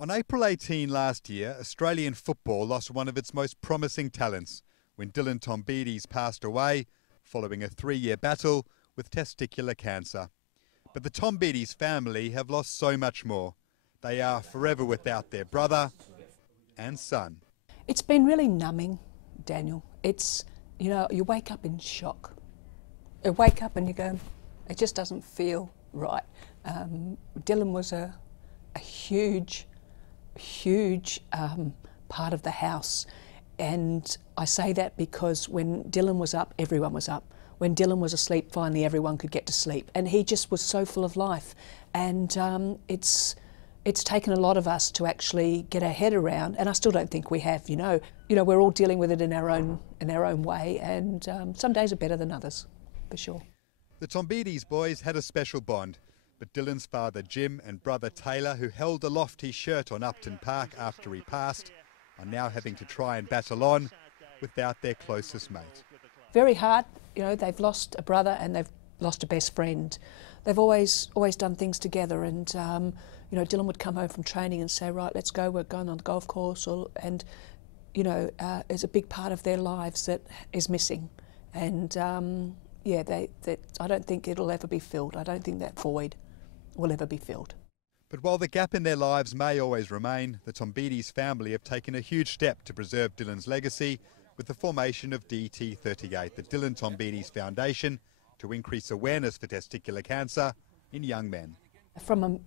On April 18 last year, Australian football lost one of its most promising talents when Dylan Tombides passed away following a 3-year battle with testicular cancer. But the Tombides family have lost so much more. They are forever without their brother and son. It's been really numbing, Daniel. It's, you wake up in shock. You wake up and you go, it just doesn't feel right. Dylan was a huge part of the house. And I say that because when Dylan was up, everyone was up. When Dylan was asleep, finally everyone could get to sleep. And he just was so full of life. And it's taken a lot of us to actually get our head around, and I still don't think we have, we're all dealing with it in our own way, and some days are better than others, for sure. The Tombides boys had a special bond, but Dylan's father Jim and brother Taylor, who held aloft his shirt on Upton Park after he passed, are now having to try and battle on without their closest mate. Very hard, they've lost a brother and they've lost a best friend. They've always done things together, and Dylan would come home from training and say, right, let's go, we're going on the golf course, and it's a big part of their lives that is missing. And I don't think it'll ever be filled. I don't think that void will ever be filled. But while the gap in their lives may always remain, the Tombides family have taken a huge step to preserve Dylan's legacy with the formation of DT38, the Dylan Tombides Foundation, to increase awareness for testicular cancer in young men. From a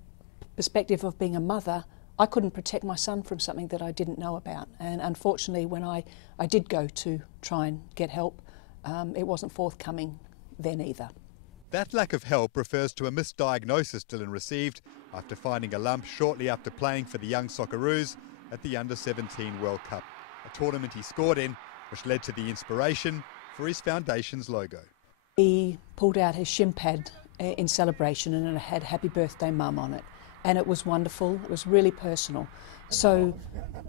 perspective of being a mother, I couldn't protect my son from something that I didn't know about. And unfortunately, when I did go to try and get help, it wasn't forthcoming then either. That lack of help refers to a misdiagnosis Dylan received after finding a lump shortly after playing for the young Socceroos at the Under-17 World Cup, a tournament he scored in, which led to the inspiration for his foundation's logo. He pulled out his shin pad in celebration, and it had "Happy Birthday Mum" on it. And it was wonderful, it was really personal. So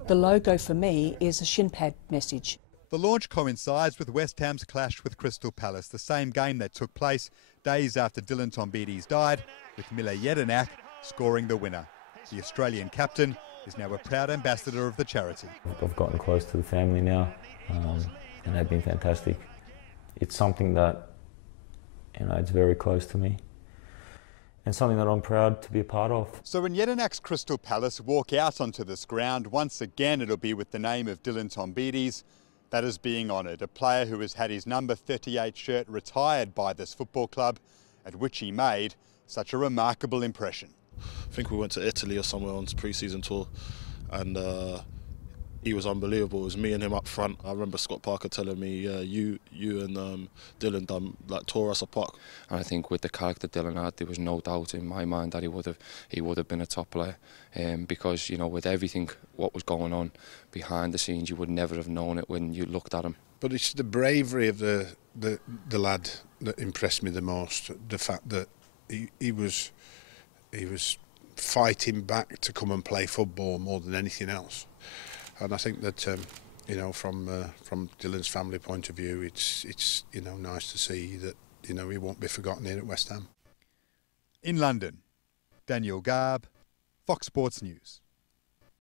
the logo for me is a shin pad message. The launch coincides with West Ham's clash with Crystal Palace, the same game that took place days after Dylan Tombides died, with Mila Jedinak scoring the winner. The Australian captain is now a proud ambassador of the charity. I've gotten close to the family now, and they've been fantastic. It's something that, it's very close to me, and something that I'm proud to be a part of. So when Jedinak's Crystal Palace walk out onto this ground, once again it'll be with the name of Dylan Tombides that is being honoured, a player who has had his number 38 shirt retired by this football club, at which he made such a remarkable impression. I think we went to Italy or somewhere on his pre-season tour, and he was unbelievable. It was me and him up front. I remember Scott Parker telling me, you and Dylan tore us apart. And I think with the character Dylan had, there was no doubt in my mind that he would have been a top player. Because with everything what was going on behind the scenes, you would never have known it when you looked at him. But it's the bravery of the lad that impressed me the most. The fact that he was fighting back to come and play football more than anything else. And I think that from Dylan's family point of view, it's nice to see that he won't be forgotten here at West Ham. In London, Daniel Garb, Fox Sports News.